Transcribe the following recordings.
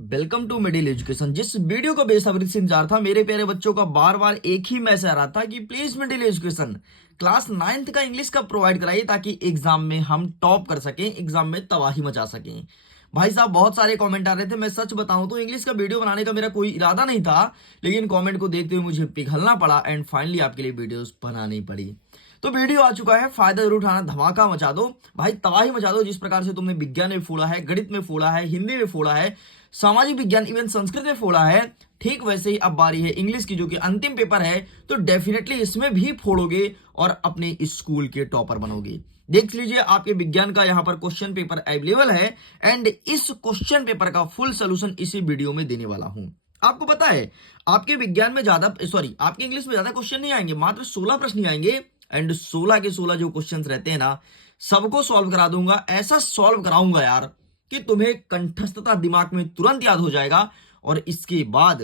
Welcome to middle education. जिस video को बेसब्री से इंतजार था मेरे प्यारे बच्चों का, बार बार एक ही मैसेज आ रहा था कि please middle education class 9th का इंग्लिश का प्रोवाइड कराइए ताकि एग्जाम में हम टॉप कर सकें, एग्जाम में तबाही मचा सकें। भाई साहब बहुत सारे कमेंट आ रहे थे। मैं सच बताऊं तो इंग्लिश का वीडियो बनाने का मेरा कोई इरादा नहीं था, लेकिन कमेंट को देखते हुए मुझे पिघलना पड़ा एंड फाइनली आपके लिए वीडियोस बनानी पड़ी। तो वीडियो आ चुका है, फायदा जरूर उठाना, धमाका मचा दो भाई, तबाही मचा दो। जिस प्रकार से तुमने विज्ञान में फोड़ा है, गणित में फोड़ा है, हिंदी में फोड़ा है, सामाजिक विज्ञान इवन संस्कृत में फोड़ा है, ठीक वैसे ही अब बारी है इंग्लिश की, जो कि अंतिम पेपर है। तो डेफिनेटली इसमें भी फोड़ोगे और अपने स्कूल के टॉपर बनोगे। देख लीजिए आपके विज्ञान का यहाँ पर क्वेश्चन पेपर अवेलेबल है एंड इस क्वेश्चन पेपर का फुल सोल्यूशन इसी वीडियो में देने वाला हूं। आपको पता है आपके विज्ञान में आपके इंग्लिश में ज्यादा क्वेश्चन नहीं आएंगे, मात्र 16 प्रश्न ही आएंगे एंड 16 के 16 जो क्वेश्चंस रहते हैं ना, सबको सॉल्व करा दूंगा। ऐसा सॉल्व कराऊंगा यार कि तुम्हें कंठस्थता दिमाग में तुरंत याद हो जाएगा और इसके बाद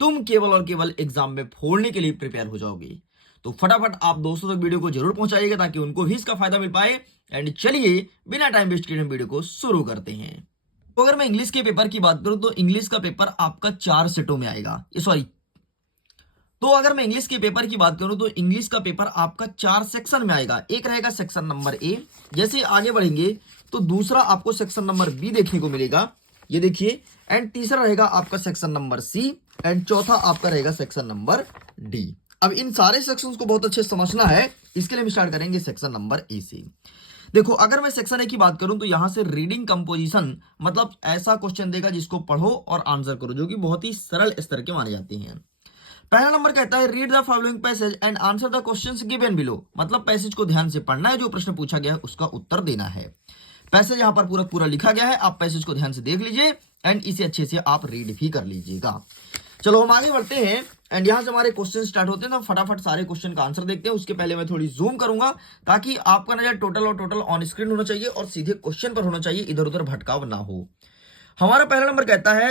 तुम केवल और केवल एग्जाम में फोड़ने के लिए प्रिपेयर हो जाओगे। तो फटाफट आप दोस्तों तक वीडियो को जरूर पहुंचाइएगा ताकि उनको भी इसका फायदा मिल पाए। एंड चलिए बिना टाइम वेस्ट किए वीडियो को शुरू करते हैं। तो अगर मैं इंग्लिश के पेपर की बात करूं तो इंग्लिश का पेपर आपका 4 सेटों में आएगा। तो अगर मैं इंग्लिश के पेपर की बात करूं तो इंग्लिश का पेपर आपका 4 सेक्शन में आएगा। एक रहेगा सेक्शन नंबर ए, जैसे आगे बढ़ेंगे तो दूसरा आपको सेक्शन नंबर बी देखने को मिलेगा, ये देखिए। एंड तीसरा रहेगा आपका सेक्शन नंबर सी एंड चौथा आपका रहेगा सेक्शन नंबर डी। अब इन सारे सेक्शंस को बहुत अच्छे से समझना है, इसके लिए हम स्टार्ट करेंगे सेक्शन नंबर ए से। देखो अगर मैं सेक्शन ए की बात करूं तो यहां से रीडिंग कंपोजिशन, मतलब ऐसा क्वेश्चन देगा जिसको पढ़ो और आंसर करो, जो कि बहुत ही सरल स्तर के माने जाते हैं। पहला नंबर कहता है read the following passage and answer the questions given below, मतलब पैसेज को ध्यान से पढ़ना है, जो प्रश्न पूछा गया है उसका उत्तर देना है। पैसेज यहाँ पर पूरा पूरा लिखा गया है, आप पैसेज को ध्यान से देख लीजिए एंड इसे अच्छे से आप रीड भी कर लीजिएगा। चलो हम आगे बढ़ते हैं एंड यहाँ से हमारे क्वेश्चन स्टार्ट होते हैं। तो फटाफट सारे क्वेश्चन का आंसर देखते हैं। उसके पहले मैं थोड़ी जूम करूंगा ताकि आपका नजर टोटल ऑन स्क्रीन होना चाहिए और सीधे क्वेश्चन पर होना चाहिए, इधर उधर भटकाव ना हो। हमारा पहला नंबर कहता है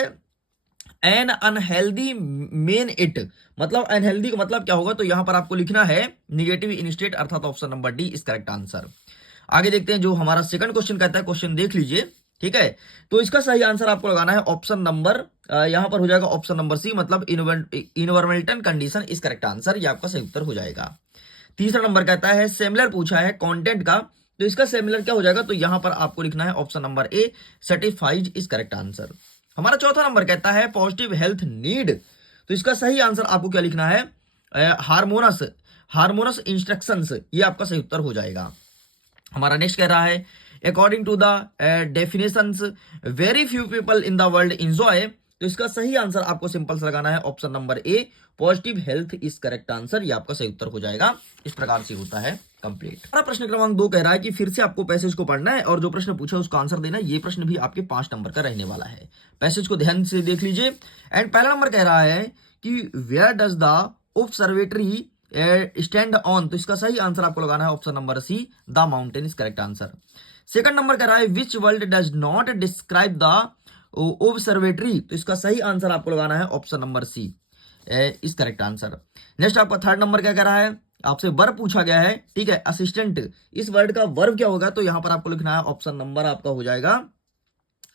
एन अनहेल्दी मेन इट, मतलब अनहेल्दी का मतलब क्या होगा, तो यहां पर आपको लिखना है निगेटिव इनस्टेट, अर्थात option number D is correct answer. आगे देखते हैं जो हमारा सेकंड क्वेश्चन कहता है, क्वेश्चन देख लीजिए, ठीक है। तो इसका सही आंसर आपको लगाना है ऑप्शन नंबर, यहां पर हो जाएगा ऑप्शन नंबर सी, मतलब environmental condition is correct answer, ये आपका सही उत्तर हो जाएगा। तीसरा नंबर कहता है सिमिलर पूछा है कंटेंट का, तो इसका सिमिलर क्या हो जाएगा, तो यहां पर आपको लिखना है option number A satisfies is correct answer. हमारा चौथा नंबर कहता है पॉजिटिव हेल्थ नीड, तो इसका सही आंसर आपको क्या लिखना है, हार्मोनस इंस्ट्रक्शंस, ये आपका सही उत्तर हो जाएगा। हमारा नेक्स्ट कह रहा है according to the definitions very few people in the world enjoy, तो इसका सही आंसर आपको सिंपल से लगाना है option number A positive health is correct answer, ये आपका सही उत्तर हो जाएगा। इस प्रकार से होता है कंप्लीट। हमारा प्रश्न क्रमांक 2 कह रहा है कि फिर से आपको पैसेज को पढ़ना है और जो प्रश्न पूछा उसका आंसर देना है। ये प्रश्न भी आपके 5 नंबर का रहने वाला है। पैसेज को ध्यान से देख लीजिए एंड पहला नंबर कह रहा है कि where does the observatory stand on, तो इसका सही आंसर आपको लगाना है option number C the mountain is correct answer. Second number कह रहा है which world does not describe the observatory, तो इसका सही आंसर आपको लगाना है option number C is correct answer. Next आपका थर्ड नंबर क्या कह रहा है, आपसे वर्ब पूछा गया है, ठीक है, असिस्टेंट, इस वर्ड का वर्ब क्या होगा, तो यहां पर आपको लिखना है ऑप्शन नंबर आपका हो जाएगा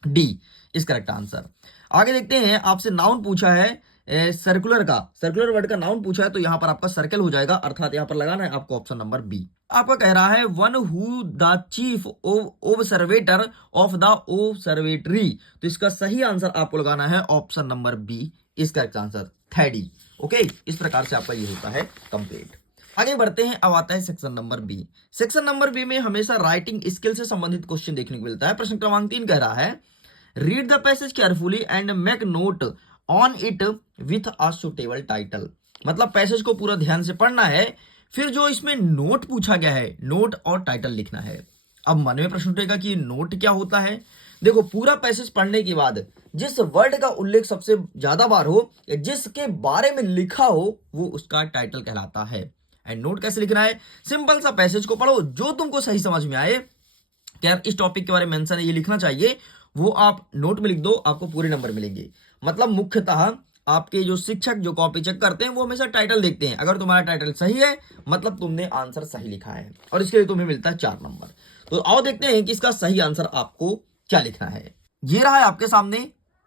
डी इज करेक्ट आंसर। आगे देखते हैं आपसे नाउन पूछा है सर्कुलर का, सर्कुलर वर्ड का नाउन पूछा है, तो यहां पर आपका सर्कल हो जाएगा, अर्थात यहां पर लगाना है आपको ऑप्शन नंबर बी। आपका कह रहा है one who the chief observator of the observatory, तो इसका सही आंसर आपको लगाना है option number B is correct answer, thirty. Okay, इस प्रकार से आपका ये होता है कंप्लीट। आगे बढ़ते हैं, अब आता है section number B. Section number B में हमेशा राइटिंग स्किल से संबंधित क्वेश्चन देखने को मिलता है। प्रश्न क्रमांक 3 कह रहा है read the passage carefully and make note on it with a suitable title, मतलब पैसेज को पूरा ध्यान से पढ़ना है, फिर जो इसमें नोट पूछा गया है, नोट और टाइटल लिखना है। अब मन में प्रश्न उठेगा कि नोट क्या होता है। देखो पूरा पैसेज पढ़ने के बाद जिस वर्ड का उल्लेख सबसे ज्यादा बार हो या जिसके बारे में लिखा हो वो उसका टाइटल कहलाता है। एंड नोट कैसे लिखना है, सिंपल सा पैसेज को पढ़ो, जो तुमको सही समझ में आए कि यार इस टॉपिक के बारे में मेंशन है, ये लिखना चाहिए, वो आप नोट में लिख दो, आपको पूरे नंबर मिलेंगे। मतलब मुख्यतः आपके जो शिक्षक जो कॉपी चेक करते हैं वो हमेशा टाइटल देखते हैं, अगर तुम्हारा टाइटल सही है मतलब तुमने आंसर सही लिखा है और इसके लिए तुम्हें मिलता है 4 नंबर। तो आओ देखते हैं कि इसका सही आंसर आपको क्या लिखना है। ये रहा है आपके सामने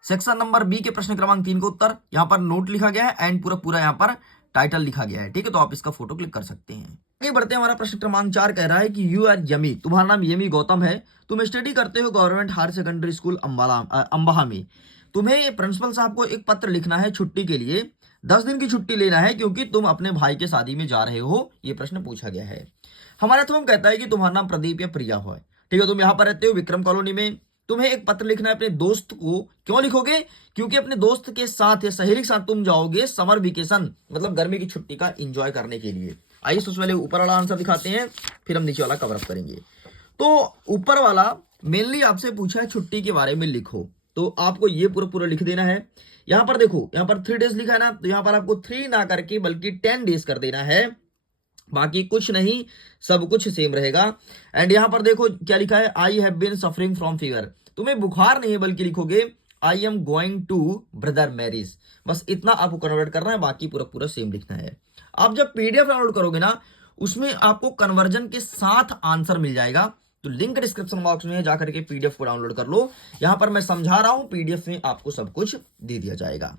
सेक्शन नंबर बी के प्रश्न क्रमांक 3 का उत्तर यहाँ पर नोट लिखा गया है एंड पूरा पूरा यहाँ पर टाइटल लिखा गया है। ठीक है, तो आप इसका फोटो क्लिक कर सकते हैं। आगे बढ़ते हैं, हमारा प्रश्न क्रमांक 4 कह रहा है कि यू आर यमी, तुम्हारा नाम यमी गौतम है, तुम स्टडी करते हो गवर्नमेंट हायर सेकेंडरी स्कूल अंबाहा में। तुम्हें प्रिंसिपल साहब को एक पत्र लिखना है छुट्टी के लिए, 10 दिन की छुट्टी लेना है क्योंकि तुम अपने भाई के शादी में जा रहे हो। ये प्रश्न पूछा गया है। हमारा थम कहता है कि तुम्हारा नाम प्रदीप या प्रिया हो। ठीक है, तुम यहाँ पर रहते हो विक्रम कॉलोनी में, तुम्हें एक पत्र लिखना है अपने दोस्त को। क्यों लिखोगे? क्योंकि अपने दोस्त के साथ या सहेली के साथ तुम जाओगे समर वेकेशन, मतलब गर्मी की छुट्टी का एंजॉय करने के लिए। आइए सबसे पहले ऊपर वाला आंसर दिखाते हैं, फिर हम नीचे वाला कवर अप करेंगे। तो ऊपर वाला मेनली आपसे पूछा है छुट्टी के बारे में लिखो, तो आपको ये पूरा पूरा लिख देना है। यहाँ पर देखो, यहाँ पर 3 डेज लिखा है ना, तो यहाँ पर आपको 3 ना करके बल्कि 10 डेज कर देना है। बाकी कुछ नहीं, सब कुछ सेम रहेगा। एंड यहाँ पर देखो क्या लिखा है, I have been suffering from fever. तुम्हें बुखार नहीं है बल्कि लिखोगे I am going to brother marriage. बस इतना आपको कन्वर्ट करना है, बाकी पूरा पूरा सेम लिखना है। आप जब पीडीएफ डाउनलोड करोगे ना, उसमें आपको कन्वर्जन के साथ आंसर मिल जाएगा, तो लिंक डिस्क्रिप्शन बॉक्स में जाकर के पीडीएफ को डाउनलोड कर लो। यहां पर मैं समझा रहा हूं, पीडीएफ में आपको सब कुछ दे दिया जाएगा।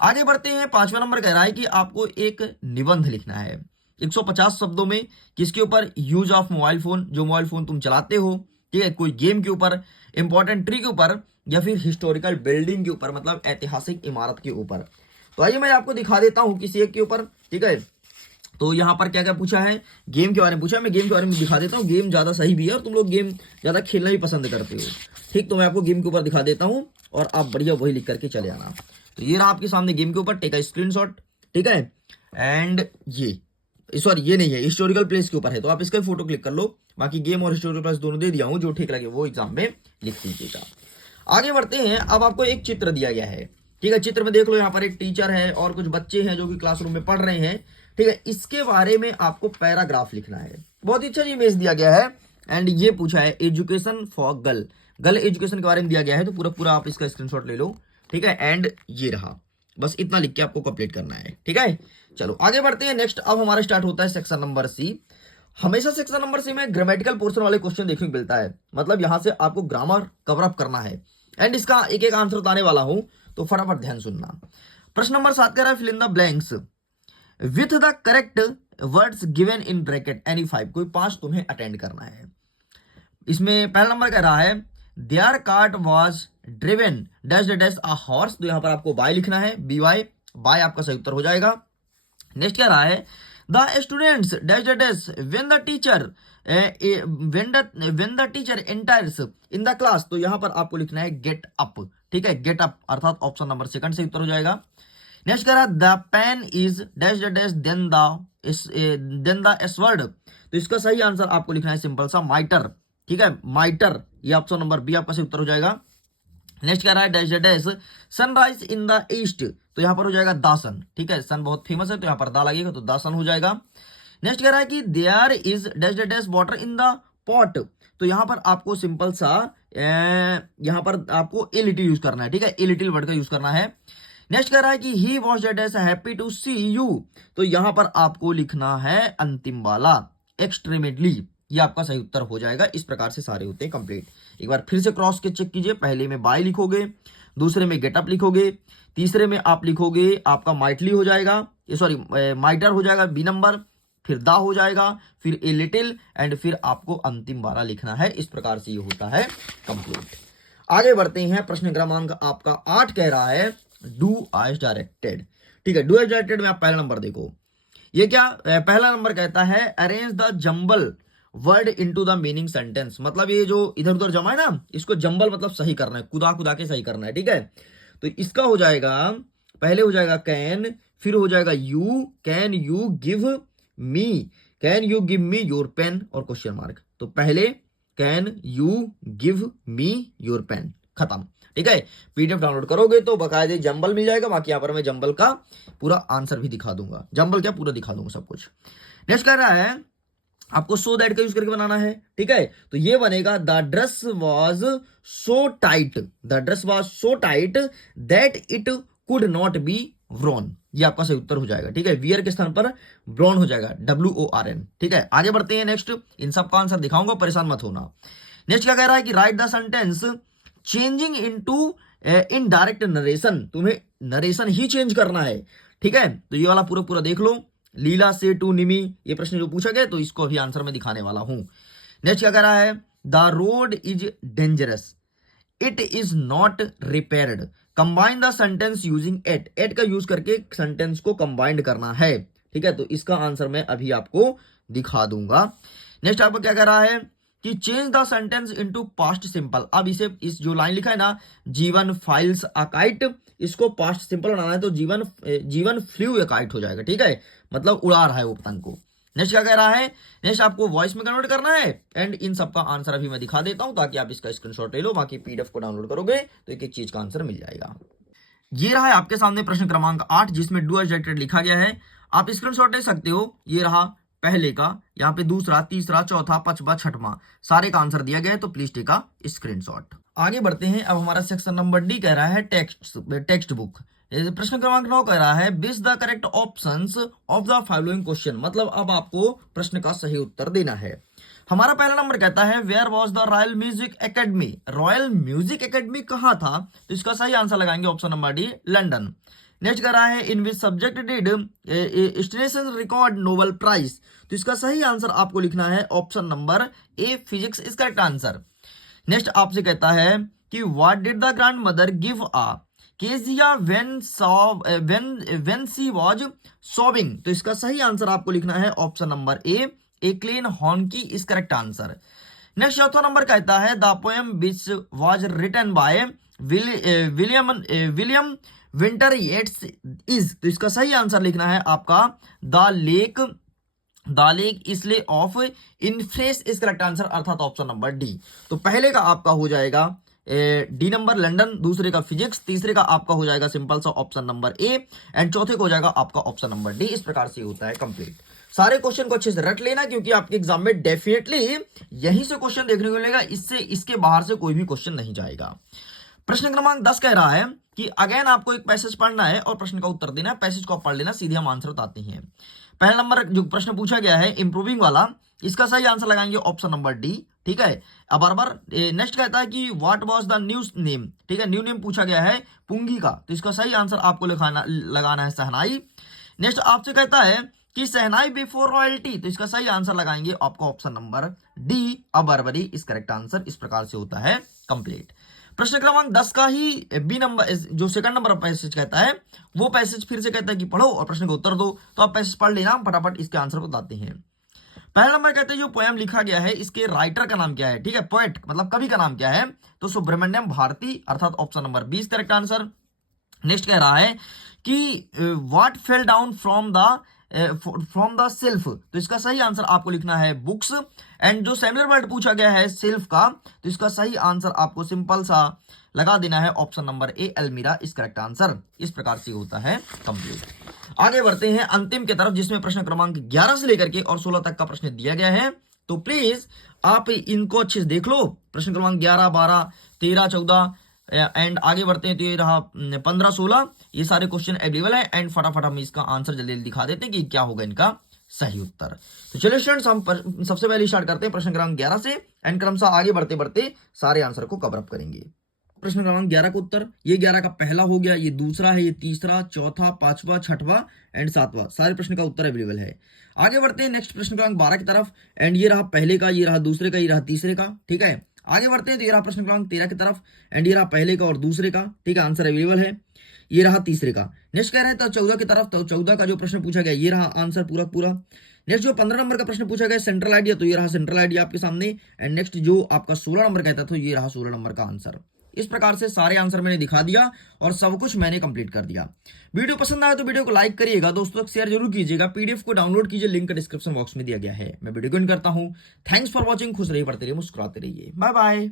आगे बढ़ते हैं, 5वां नंबर कह रहा है कि आपको एक निबंध लिखना है 150 शब्दों में। किसके ऊपर? यूज ऑफ मोबाइल फोन, जो मोबाइल फोन तुम चलाते हो। ठीक है, कोई गेम के ऊपर, इंपॉर्टेंट ट्री के ऊपर, या फिर हिस्टोरिकल बिल्डिंग के ऊपर, मतलब ऐतिहासिक इमारत के ऊपर। तो आइए मैं आपको दिखा देता हूं किसी एक के ऊपर। ठीक है, तो यहाँ पर क्या क्या पूछा है, गेम के बारे में पूछा है। मैं गेम के बारे में दिखा देता हूँ, गेम ज्यादा सही भी है और तुम लोग गेम ज्यादा खेलना भी पसंद करते हो। ठीक, तो मैं आपको गेम के ऊपर दिखा देता हूँ और आप बढ़िया वही लिख करके चले आना। तो ये रहा आपके सामने गेम के ऊपर, टेक अ स्क्रीनशॉट। ठीक है, एंड ये सॉरी ये नहीं है, हिस्टोरिकल प्लेस के ऊपर है, तो आप इसका फोटो क्लिक कर लो। बाकी गेम और हिस्टोरिकल प्लेस दोनों दे दिया हूँ, जो ठीक लगे वो एग्जाम में लिख दीजिएगा। आगे बढ़ते हैं, अब आपको एक चित्र दिया गया है। ठीक है, चित्र में देख लो, यहाँ पर एक टीचर है और कुछ बच्चे हैं जो कि क्लासरूम में पढ़ रहे हैं। ठीक है, इसके बारे में आपको पैराग्राफ लिखना है। बहुत ही अच्छा इमेज दिया गया है एंड ये पूछा है education for girl, girl education के बारे में दिया गया है, तो पूरा पूरा आप इसका स्क्रीनशॉट ले लो। ठीक है, एंड ये रहा, बस इतना लिख के आपको कंप्लीट करना है। ठीक है, चलो आगे बढ़ते हैं। नेक्स्ट अब हमारा स्टार्ट होता है सेक्शन नंबर सी। हमेशा सेक्शन नंबर सी में ग्रामेटिकल पोर्शन वाले क्वेश्चन देखने को मिलता है, मतलब यहां से आपको ग्रामर कवर अप करना है एंड इसका एक एक आंसर बताने वाला हूं, तो फटाफट ध्यान सुनना। प्रश्न नंबर 7 कह रहा है fill in the blanks with the correct words given in bracket any 5। कोई 5 तुम्हें अटेंड करना है। इसमें पहला नंबर कह रहा है their cart was driven dash dash a horse, तो यहां पर आपको बाय लिखना है, बी वाई, बाय आपका सही उत्तर हो जाएगा। नेक्स्ट कह रहा है the students dash dash when the teacher when the teacher enters in the class, तो यहां पर आपको लिखना है गेट अप। ठीक है, गेट अप अर्थात ऑप्शन नंबर 2 से उत्तर हो जाएगा। नेक्स्ट कह रहा है the pen is dash dash than the sword, तो इसका सही आंसर आपको लिखना है सिंपल सा माइटर। ठीक है, माइटर, ये ऑप्शन नंबर बी आपका सही उत्तर हो जाएगा। नेक्स्ट कह रहा है dash dash sunrise in the east, तो यहां पर हो जाएगा दासन। ठीक है, सन बहुत फेमस है तो यहां पर दा लगेगा, तो दासन हो जाएगा। नेक्स्ट कह रहा है कि there is dash dash water in the pot, तो यहां पर आपको सिंपल सा यहां पर आपको ए लिटिल यूज करना है। ठीक है, ए लिटिल वर्ड का यूज करना है। नेक्स्ट कह रहा है कि he was dash happy to see you, तो यहां पर आपको लिखना है अंतिम वाला एक्सट्रीमेटली, ये आपका सही उत्तर हो जाएगा। इस प्रकार से सारे होते हैं कंप्लीट। एक बार फिर से क्रॉस के चेक कीजिए, पहले में बाय लिखोगे, दूसरे में गेटअप लिखोगे, तीसरे में आप लिखोगे आपका माइटली हो जाएगा, ये सॉरी माइटर हो जाएगा बी नंबर, फिर दा हो जाएगा, फिर ए लिटिल एंड फिर आपको अंतिम वाला लिखना है। इस प्रकार से ये होता है कंप्लीट। आगे बढ़ते हैं, प्रश्न क्रमांक आपका 8 कह रहा है डू एज डायरेक्टेड। ठीक है, डू एज डायरेक्टेड में आप पहला नंबर देखो, ये क्या पहला नंबर कहता है arrange the jumble word into the meaning sentence, मतलब ये जो इधर उधर जमा है ना, इसको जंबल मतलब सही करना है, कुदा कुदा के सही करना है। ठीक है, तो इसका हो जाएगा, पहले हो जाएगा कैन, फिर हो जाएगा you, can you give me your pen और क्वेश्चन मार्क। तो पहले can you give me your pen, खत्म। ठीक है, पीडीएफ डाउनलोड करोगे तो बकायदे जंबल मिल जाएगा, बाकी यहाँ पर मैं जंबल का पूरा आंसर भी दिखा दूंगा, जंबल क्या पूरा दिखा दूंगा सब कुछ। नेक्स्ट कह रहा है आपको सो दैट का यूज करके बनाना है। ठीक है, तो ये बनेगा the dress was so tight, the dress was so tight that it could not be worn, ये आपका सही उत्तर हो जाएगा। ठीक है, वियर के स्थान पर ब्रॉन हो जाएगा, WORN। ठीक है, आगे बढ़ते हैं। नेक्स्ट इन सब का आंसर दिखाऊंगा, परेशान मत होना। नेक्स्ट क्या कह रहा है कि right the sentence changing into in direct narration, तुम्हें नरेशन ही चेंज करना है, ठीक है। तो ये वाला पूरा पूरा देख लो, लीला से टू निमी, ये प्रश्न जो पूछा गया तो इसको अभी आंसर मैं दिखाने वाला हूं। नेक्स्ट क्या कह रहा है, the road is dangerous, it is not repaired, combine the sentence using at, at का यूज करके सेंटेंस को कंबाइंड करना है, ठीक है। तो इसका आंसर मैं अभी आपको दिखा दूंगा। नेक्स्ट आपको क्या कह रहा है कि change the sentence into past simple. अब इसे, इस जो लाइन लिखा है ना, जीवन फाइल्स अ काइट, इसको पास्ट सिंपल बनाना है तो जीवन फ्लू ए काइट हो जाएगा, ठीक है, मतलब उड़ा रहा है वो पतंग को। नेक्स्ट क्या कह रहा है, नेक्स्ट आपको वॉइस में कन्वर्ट करना है, एंड इन सबका आंसर अभी मैं दिखा देता हूं ताकि आप इसका स्क्रीनशॉट ले लो, बाकी पीडीएफ को डाउनलोड करोगे तो एक एक चीज का आंसर मिल जाएगा। ये रहा है आपके सामने प्रश्न क्रमांक 8 जिसमें डू एज डायरेक्टेड लिखा गया है। आप स्क्रीनशॉट ले सकते हो। ये रहा पहले का, यहाँ पे दूसरा, तीसरा, चौथा, पांचवा, छठवां, सारे का आंसर दिया गया है, तो प्लीज टेक अ स्क्रीनशॉट। आगे बढ़ते हैं। अब हमारा सेक्शन नंबर डी कह रहा है टेक्स्ट बुक। प्रश्न क्रमांक 9 कह रहा है बिस the correct options of the following question, मतलब अब आपको प्रश्न का सही उत्तर देना है। हमारा पहला नंबर कहता है where was the royal music academy, royal music academy कहाँ था, तो इसका सही आंसर लगाएंगे option number D, London. Next कर रहा है in which subject did station record Nobel prize, तो इसका सही आंसर आपको लिखना है option number A, physics is correct answer. Next आपसे कहता है कि what did the grandmother give a Kezia when she was sobbing, तो इसका सही आंसर आपको लिखना है ऑप्शन नंबर ए, क्लेन हॉर्न की इज करेक्ट आंसर। नेक्स्ट चौथा नंबर कहता है the poem which was written by William Winter Yeats is, तो इसका सही आंसर लिखना है आपका the lake isle of Innisfree is correct answer, अर्थात ऑप्शन नंबर डी। तो पहले का आपका हो जाएगा डी नंबर लंदन, दूसरे का फिजिक्स, तीसरे का आपका हो जाएगा सिंपल सा ऑप्शन नंबर ए, एंड चौथे को हो जाएगा आपका ऑप्शन नंबर डी। इस प्रकार से होता है कंप्लीट। सारे क्वेश्चन को अच्छे से रट लेना क्योंकि आपके एग्जाम में डेफिनेटली यहीं से क्वेश्चन देखने को मिलेगा, इससे इसके बाहर से कोई भी क्वेश्चन नहीं जाएगा। प्रश्न क्रमांक 10 कह रहा है कि अगेन आपको एक पैसेज पढ़ना है और प्रश्न का उत्तर देना है। पैसेज को पढ़ लेना, सीधे हम आंसर बताते हैं। पहला नंबर जो प्रश्न पूछा गया है इंप्रूविंग वाला, इसका सही आंसर लगाएंगे ऑप्शन नंबर डी, ठीक है। अब बराबर नेक्स्ट कहता है कि what was the new name, ठीक है, न्यू नेम पूछा गया है पुंगी का, तो इसका सही आंसर आपको लगाना है सहनाई। नेक्स्ट आपसे कहता है कि सहनाई बिफोर रॉयल्टी, तो इसका सही आंसर लगाएंगे आपको ऑप्शन नंबर डी, अबरबरी इस करेक्ट आंसर। इस प्रकार से होता है कंप्लीट। प्रश्न क्रमांक 10 का ही बी नंबर जो सेकंड नंबर पैसेज कहता है वो पैसेज फिर से कहता है कि पढ़ो और प्रश्न का उत्तर दो, तो आप पैसेज पढ़ लेना, फटाफट इसके आंसर बताते हैं। पहला नंबर कहते हैं जो पोएम लिखा गया है इसके राइटर का नाम क्या है, ठीक है, पोएट मतलब कवि का नाम क्या है, तो सुब्रमण्यम भारती, अर्थात option number 20 correct answer. Next कह रहा है कि what fell down from the self, तो इसका सही आंसर आपको लिखना है बुक्स, एंड जो सेमिलर वर्ड पूछा गया है सेल्फ का, तो इसका सही आंसर आपको सिंपल सा लगा देना है ऑप्शन नंबर ए, अलमीरा इस करेक्ट आंसर। इस प्रकार से होता है कंप्लीट। आगे बढ़ते हैं अंतिम की तरफ जिसमें प्रश्न क्रमांक 11 से लेकर के और 16 तक का प्रश्न दिया गया है, तो प्लीज आप इनको अच्छे से देख लो। प्रश्न क्रमांक 11, 12, 13, 14 एंड आगे बढ़ते हैं तो ये रहा 15, 16, ये सारे क्वेश्चन अवेलेबल है, एंड फटाफट हम इसका आंसर जल्दी जल्दी दिखा देते हैं कि क्या होगा इनका सही उत्तर। तो चलिए स्टूडेंट्स, हम सबसे पहले स्टार्ट करते हैं प्रश्न क्रमांक 11 से, एंड क्रमशः आगे बढ़ते बढ़ते सारे आंसर को कवर अप करेंगे। प्रश्न क्रमांक 11 का उत्तर, ये 11 का पहला हो गया, ये दूसरा है, ये तीसरा, चौथा, पांचवा, छठवा एंड सातवां, सारे प्रश्न का उत्तर अवेलेबल है। आगे बढ़ते हैं नेक्स्ट प्रश्न क्रमांक 12 की तरफ, एंड ये रहा पहले का, ये रहा दूसरे का, ये रहा तीसरे का, ठीक है। आगे बढ़ते हैं तो ये रहा प्रश्न क्रमांक 13 की तरफ, एंड ये रहा पहले का और दूसरे का, ठीक है, आंसर अवेलेबल है। ये रहा तीसरे का। नेक्स्ट कह रहे हैं तो 14 की तरफ, तो 14 का जो प्रश्न पूछा गया ये रहा आंसर पूरा पूरा। नेक्स्ट जो 15 नंबर का प्रश्न पूछा गया सेंट्रल आइडिया, तो ये रहा सेंट्रल आइडिया आपके सामने, एंड नेक्स्ट जो आपका 16 नंबर कहता तो ये रहा 16 नंबर का आंसर। इस प्रकार से सारे आंसर मैंने दिखा दिया और सब कुछ मैंने कंप्लीट कर दिया। वीडियो पसंद आया तो वीडियो को लाइक करिएगा, दोस्तों तक शेयर जरूर कीजिएगा, पीडीएफ को डाउनलोड कीजिए, लिंक डिस्क्रिप्शन बॉक्स में दिया गया है। मैं वीडियो को एंड करता हूं। थैंक्स फॉर वॉचिंग, खुश रहिए, पढ़ते रहिए, मुस्कुराते रहिए, बाय बाय।